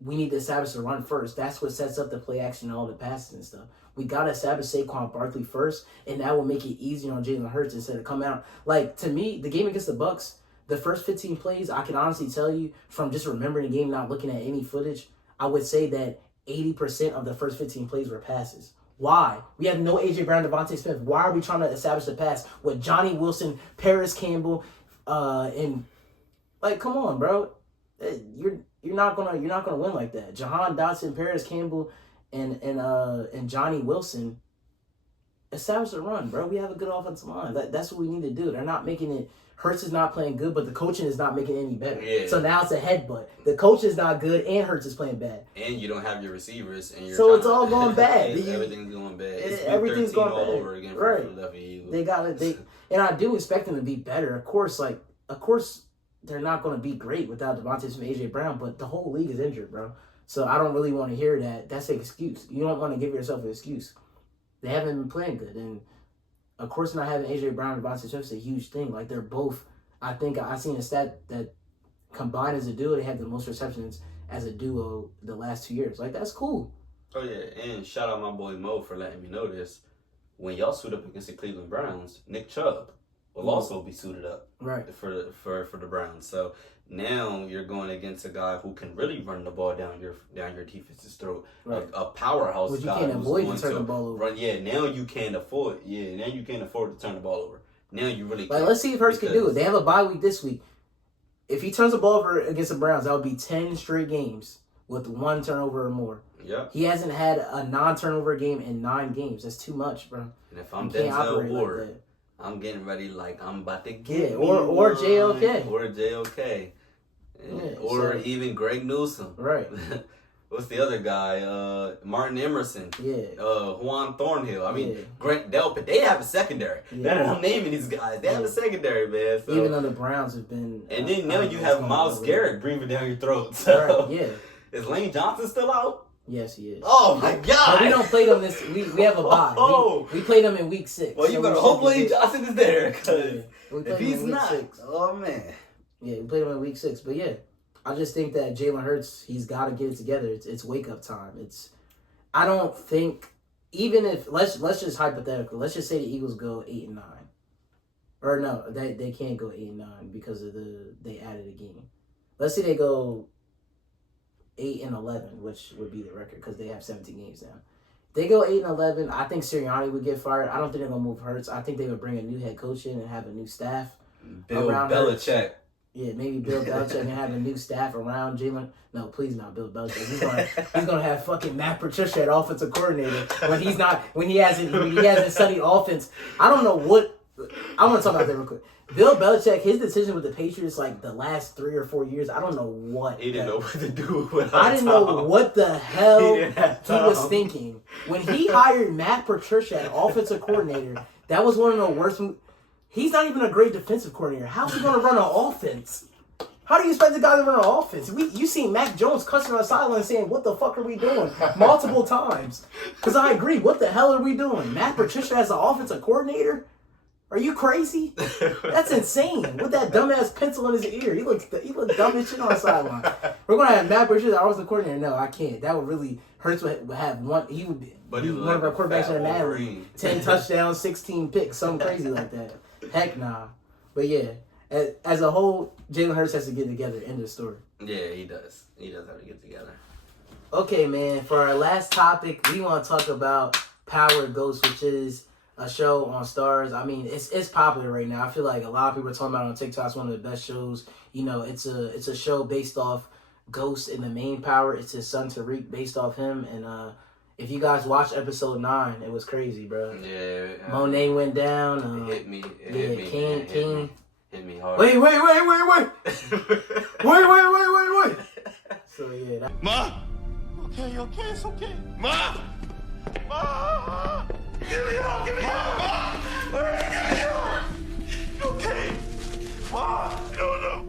we need to establish the run first. That's what sets up the play action and all the passes and stuff. We got to establish Saquon Barkley first, and that will make it easier on Jalen Hurts instead of come out. Like, to me, the game against the Bucs, the first 15 plays, I can honestly tell you, from just remembering the game, not looking at any footage, I would say that 80% of the first 15 plays were passes. Why? We have no A.J. Brown, Devontae Smith. Why are we trying to establish the pass with Johnny Wilson, Paris Campbell, and... Like, come on, bro. You're not gonna win like that. Jahan Dotson, Paris Campbell, and Johnny Wilson establish the run, bro. We have a good offensive line. That's what we need to do. They're not making it. Hurts is not playing good, but the coaching is not making it any better. Yeah. So now it's a headbutt. The coach is not good, and Hurts is playing bad. And you don't have your receivers, and So it's all going bad. Everything's going bad. It's Everything's going all bad. over again for Right. the Philadelphia Eagles. They got it. And I do expect them to be better. Of course, they're not going to be great without Devontae Smith and A.J. Brown, but the whole league is injured, bro. So I don't really want to hear that. That's an excuse. You don't want to give yourself an excuse. They haven't been playing good. And, of course, not having A.J. Brown and Devontae Smith is a huge thing. Like, they're both, I think I seen a stat that combined as a duo, they had the most receptions as a duo the last 2 years. Like, that's cool. Oh, yeah. And shout out my boy Mo for letting me know this. When y'all suit up against the Cleveland Browns, Nick Chubb will also be suited up. Right. For the Browns. So now you're going against a guy who can really run the ball down your defense's throat. Right. A powerhouse But you guy can't who's avoid going to turn to the ball over. run. Yeah, now you can't afford. Yeah, now you can't afford to turn the ball over. Now you really Like, can't. let's see if Hurts can do it. They have a bye week this week. If he turns the ball over against the Browns, that would be 10 straight games with 1 turnover or more. Yep. He hasn't had a non-turnover game in 9 games. That's too much, bro. And if I'm You can't Denzel operate like Ward, that. I'm getting ready like I'm about to get Yeah, me or one. JOK. Or JOK. Yeah, or so- even Greg Newsome. Right. What's the other guy? Martin Emerson. Yeah. Juan Thornhill. I mean, Yeah. Grant Delpit. They have a secondary. Yeah. I'm naming these guys. They have a secondary, man. So. Even though the Browns have been... And then now you what's have going Myles on Garrett breathing down your throat. So. Right, yeah. Is Lane Johnson still out? Yes, he is. Oh my God! But we don't play them this... We have a bye. Oh. We played them in week 6. Well, you so better we hope should be Lane good. Johnson is there, because Yeah. We played if them he's in week not, 6. oh man. Yeah, we played him in week 6. But yeah, I just think that Jalen Hurts, he's got to get it together. It's wake up time. I don't think, even if let's just hypothetically, let's just say the Eagles go 8-9, or no, they can't go 8-9 because of they added a game. Let's say they go 8-11, which would be the record because they have 17 games now. They go 8-11. I think Sirianni would get fired. I don't think they're gonna move Hurts. I think they would bring a new head coach in and have a new staff. Bill Around Belichick. Yeah, maybe Bill Belichick and have a new staff around Jalen. No, please not Bill Belichick. He's gonna have fucking Matt Patricia at offensive coordinator when he hasn't studied offense. I don't know what. I want to talk about that real quick. Bill Belichick, his decision with the Patriots, like the last 3 or 4 years, I don't know what. He didn't know what to do with I didn't know what the hell He didn't have he was time. thinking when he hired Matt Patricia as offensive coordinator. That was one of the worst. He's not even a great defensive coordinator. How's he going to run an offense? How do you expect the guy to run an offense? You seen Mac Jones cussing on the sideline saying, "What the fuck are we doing?" multiple times. Because I agree. What the hell are we doing? Matt Patricia as an offensive coordinator? Are you crazy? That's insane. With that dumbass pencil in his ear. He looked dumb as shit on the sideline. We're going to have Matt Patricia as offensive coordinator. No, I can't. That would really hurt to have one. He would be But he one of our like a quarterbacks fat in the Madden Wolverine. League. 10 touchdowns, 16 picks, something crazy like that. Heck nah. But yeah, as a whole, Jalen Hurts has to get together. End of story. Yeah, he does. He does have to get together. Okay, man. For our last topic, we want to talk about Power Ghost, which is a show on Stars. I mean, it's popular right now. I feel like a lot of people are talking about it on TikTok. It's one of the best shows. You know, it's a show based off Ghost in the main power. It's his son Tariq, based off him. And if you guys watch episode 9, it was crazy, bro. Yeah. Monet went down. It hit me. King. Hit me hard. Wait. Wait. So yeah. Ma! Okay, it's okay. Ma! Ma! Give me up! Ma! Okay. Ma! No.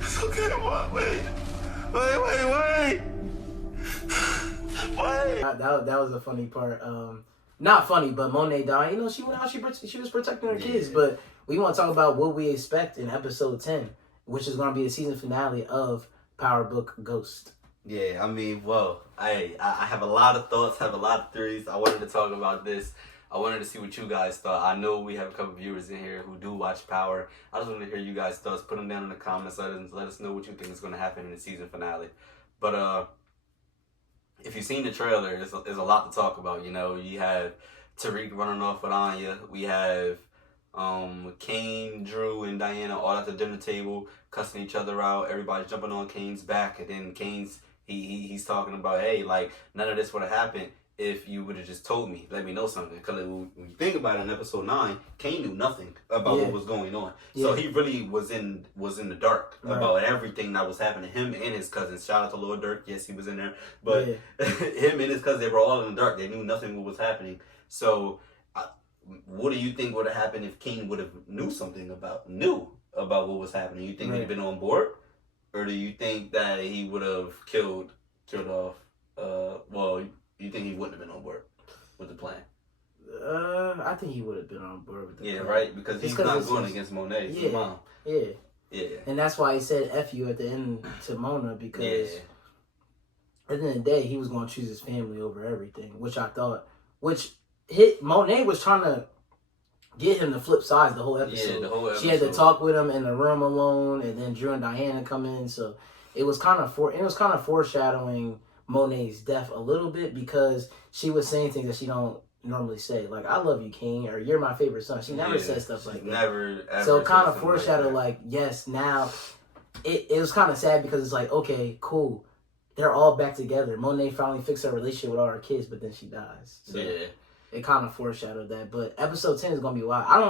It's okay, Ma. Wait. That was a funny part. Not funny, but Monet dying. You know, she went out. She was protecting her kids. But we want to talk about what we expect in episode 10, which is going to be the season finale of Power Book Ghost. Yeah, I mean, well, I have a lot of thoughts, have a lot of theories. I wanted to talk about this. I wanted to see what you guys thought. I know we have a couple viewers in here who do watch Power. I just want to hear you guys' thoughts. Put them down in the comments. Let us know what you think is going to happen in the season finale. But if you've seen the trailer, there's a lot to talk about. You know, you have Tariq running off with Anya. We have Kane, Drew, and Diana all at the dinner table cussing each other out. Everybody's jumping on Kane's back, and then Kane's he's talking about, hey, like, none of this would have happened if you would have just told me, let me know something. Because when you think about it, in episode 9, Kane knew nothing about what was going on. So he really was in the dark about everything that was happening. Him and his cousins. Shout out to Lord Durk. Yes, he was in there. But him and his cousins, they were all in the dark. They knew nothing what was happening. So what do you think would have happened if Kane would have knew about what was happening? You think he'd been on board? Or do you think that he would have killed off? Well, you think he wouldn't have been on board with the plan? I think he would have been on board with the plan. Right, because he's not going against Monet. His mom. Yeah. And that's why he said F you at the end to Mona, because at the end of the day, he was going to choose his family over everything, which Monet was trying to get him to flip sides the whole episode. She had to talk with him in the room alone, and then Drew and Diana come in. So it was kind of foreshadowing Monet's death a little bit, because she was saying things that she don't normally say, like, I love you, King, or you're my favorite son. She never says stuff like that. Never. Ever so it kind of foreshadowed, like, yes, now it was kind of sad, because it's like, okay, cool, they're all back together. Monet finally fixed her relationship with all her kids, but then she dies. So it kind of foreshadowed that. But episode 10 is gonna be wild. I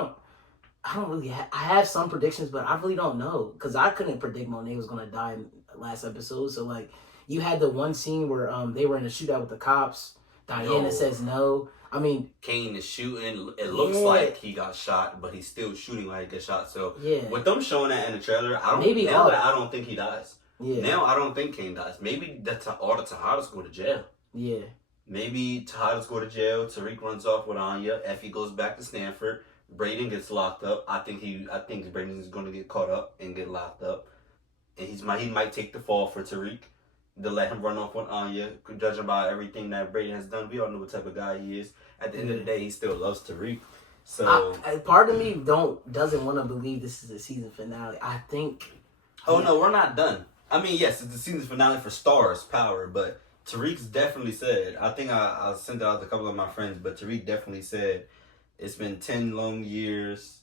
don't really I have some predictions, but I really don't know, because I couldn't predict Monet was gonna die in last episode. So, like, you had the one scene where they were in a shootout with the cops. Diana says no. I mean, Kane is shooting. It looks like he got shot, but he's still shooting like he gets shot. So with them showing that in the trailer, I don't think he dies. Now I don't think Kane dies. Maybe all the Tejadas go to jail. Maybe Tejadas go to jail. Tariq runs off with Anya. Effie goes back to Stanford. Brayden gets locked up. I think Brayden is going to get caught up and get locked up, and he might take the fall for Tariq to let him run off with Anya. Judging by everything that Brayden has done, we all know what type of guy he is. At the end of the day, he still loves Tariq. So part of me doesn't want to believe this is the season finale. I think. Oh no, we're not done. I mean, yes, it's the season finale for Stars Power, but Tariq's definitely said, I think I sent it out to a couple of my friends, but Tariq definitely said it's been 10 long years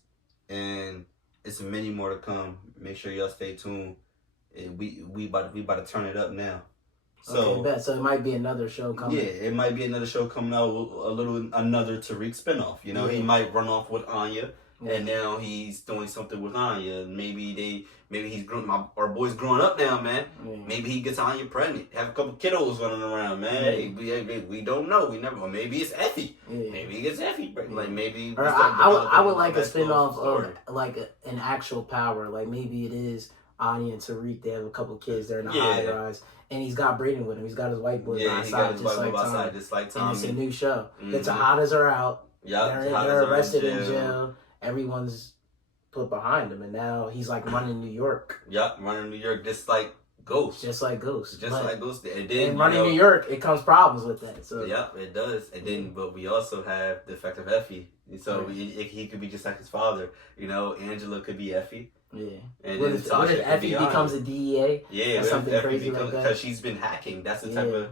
and it's many more to come. Make sure y'all stay tuned. We about to turn it up now. So, okay, so it might be another show coming. Yeah, it might be another show coming out, another Tariq spinoff. You know, he might run off with Anya, and now he's doing something with Anya. Maybe he's growing. Our boy's growing up now, man. Maybe he gets Anya pregnant. Have a couple kiddos running around, man. Hey, we don't know. We never. Or maybe it's Effie. Maybe he gets Effie pregnant. Like maybe. Or I would like a spinoff of like an actual Power. Like maybe it is Anya and Tariq. They have a couple kids. They're in a high rise. And he's got Brayden with him. He's got his white boy by his side, just like Tommy. And it's a new show. The Tejadas are out. They're arrested in jail. Everyone's put behind him, and now he's like running New York. Running New York, just like Ghost. Like Ghost. And then running New York, it comes problems with that. So it does. And then, but we also have the effect of Effie. So he could be just like his father. You know, Angela could be Effie. And what if Effie becomes a DEA? Or something crazy like that. Because she's been hacking. That's the type of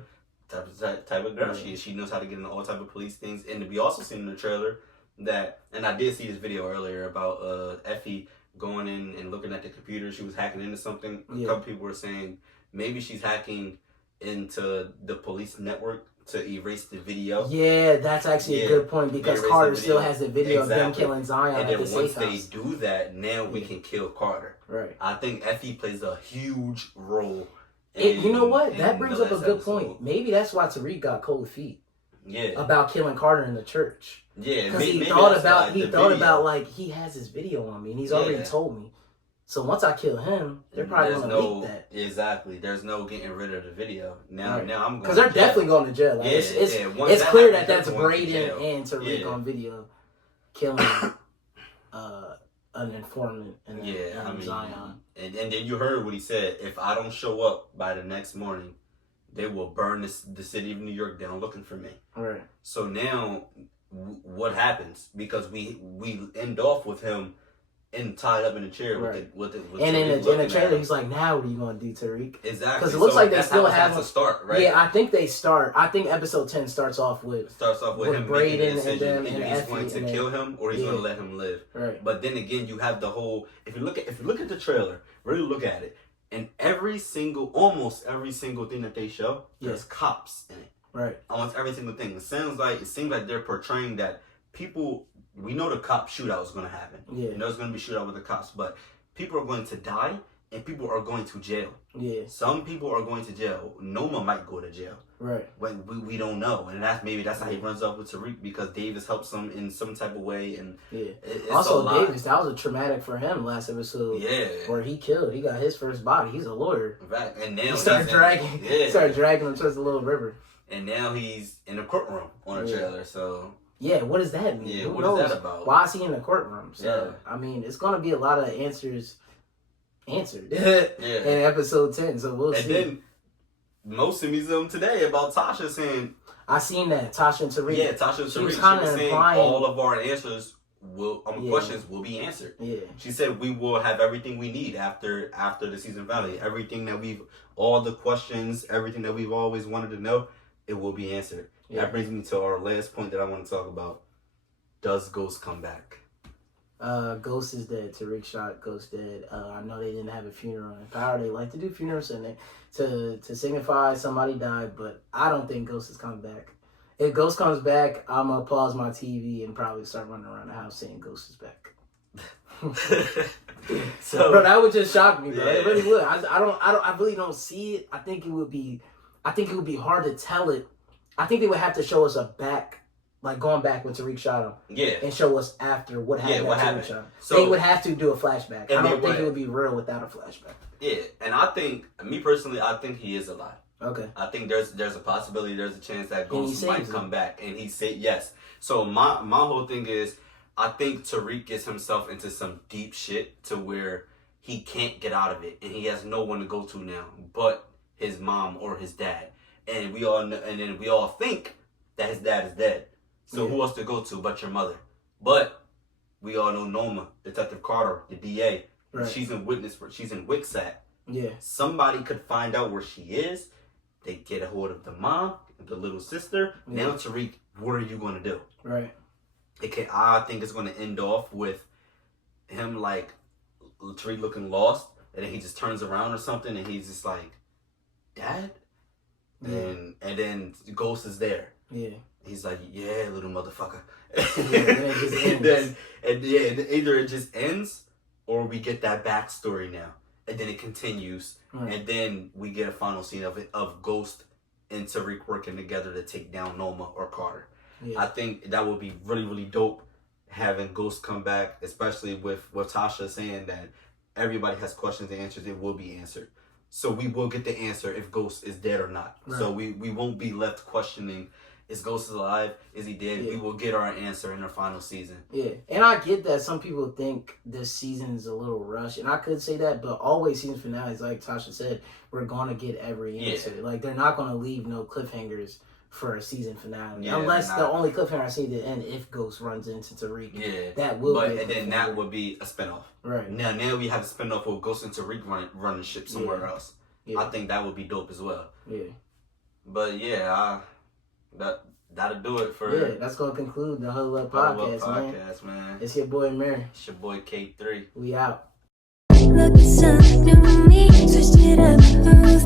type of girl she is. She knows how to get into all type of police things. And we also seen in the trailer that, and I did see this video earlier about Effie going in and looking at the computer. She was hacking into something. A couple people were saying maybe she's hacking into the police network to erase the video. Yeah, that's actually a good point because Carter still has the video of them killing Zion and at the then once safe house. they do that, now we can kill Carter. Right. I think Effie plays a huge role. You know what? That brings up a good point. Maybe that's why Tariq got cold feet. Yeah. About killing Carter in the church. Yeah. Because he thought about like he has his video on me and he's already told me. So once I kill him, they're probably gonna leak that. Exactly. There's no getting rid of the video. Now I'm going because they're definitely going to jail. Like, it's clear that that's Braden and Tariq on video killing an informant and Zion. And then you heard what he said. If I don't show up by the next morning, they will burn the city of New York down looking for me. Right. So now, what happens? Because we end off with him tied up in a chair with and in the trailer, he's like, "Now what are you gonna do, Tariq?" Exactly. Because it looks like they still have to start, right? Yeah, I think they start. I think episode 10 starts off with him Braden making a decision. and Either he's going to kill him or he's going to let him live. Right. But then again, you have the whole. If you look at the trailer, really look at it, and almost every single thing that they show, there's cops in it. Right. Almost every single thing. It seems like they're portraying that people. We know the cop shootout is going to happen. Yeah. You know there's going to be shootout with the cops, but people are going to die and people are going to jail. Yeah. Some people are going to jail. Noma might go to jail. Right. When we don't know, and that's how he runs up with Tariq because Davis helps him in some type of way, and it's also Davis, that was a traumatic for him last episode. Yeah. Where he got his first body. He's a lawyer. Right. And now he started dragging him towards the little river. And now he's in a courtroom on a trailer. So. Yeah, what does that mean? Yeah, Who what knows? is that about? Why is he in the courtroom? So, I mean, it's going to be a lot of answered in episode 10, so we'll see. And then, Mosin Museum today about Tasha saying... I seen that, Tasha and Tariq. Yeah, Tasha and Tariq. She was saying all of our answers questions will be answered. Yeah. She said we will have everything we need after the season finale. All the questions, everything that we've always wanted to know, it will be answered. Yeah. That brings me to our last point that I want to talk about. Does Ghost come back? Ghost is dead. Tariq shot Ghost dead. I know they didn't have a funeral in Power. They like to do funerals and to signify somebody died, but I don't think Ghost is coming back. If Ghost comes back, I'm gonna pause my TV and probably start running around the house saying Ghost is back. So, bro, that would just shock me, bro. It really would. I really don't see it. I think it would be hard to tell it. I think they would have to show us going back when Tariq shot him. Yeah. And show us after what happened. Yeah, what happened. Tariq shot him. So they would have to do a flashback. I don't think it would be real without a flashback. Yeah, and I think, me personally, I think he is alive. Okay. I think there's a possibility, there's a chance that Ghost might come back. And he said yes. So my whole thing is, I think Tariq gets himself into some deep shit to where he can't get out of it. And he has no one to go to now but his mom or his dad. And we all think that his dad is dead. So who else to go to but your mother? But we all know Noma, Detective Carter, the DA. Right. She's in WIXAT. Yeah. Somebody could find out where she is. They get a hold of the mom, the little sister. Yeah. Now Tariq, what are you gonna do? Right. I think it's gonna end off with him like Tariq looking lost, and then he just turns around or something, and he's just like, "Dad." Yeah. And then Ghost is there. Yeah. He's like, "Yeah, little motherfucker." And either it just ends or we get that backstory now. And then it continues. Right. And then we get a final scene of Ghost and Tariq working together to take down Noma or Carter. Yeah. I think that would be really, really dope having Ghost come back, especially with Tasha saying that everybody has questions and answers. It will be answered. So we will get the answer if Ghost is dead or not. Right. So we won't be left questioning, is Ghost alive? Is he dead? Yeah. We will get our answer in the final season. Yeah, and I get that some people think this season is a little rushed, and I could say that, but always season finales, like Tasha said, we're going to get every answer. Yeah. Like, they're not going to leave no cliffhangers for a season finale. Yeah, unless the only cliffhanger I see to end if Ghost runs into Tariq. Yeah. That will be and then that would be a spinoff. Right. Now we have a spinoff with Ghost and Tariq running ship somewhere else. Yeah. I think that would be dope as well. Yeah. But yeah, that'll do it for Yeah, that's gonna conclude the Huddle Up podcast, man. It's your boy Mary. It's your boy K3. We out. Look at some new me, switched it up, who's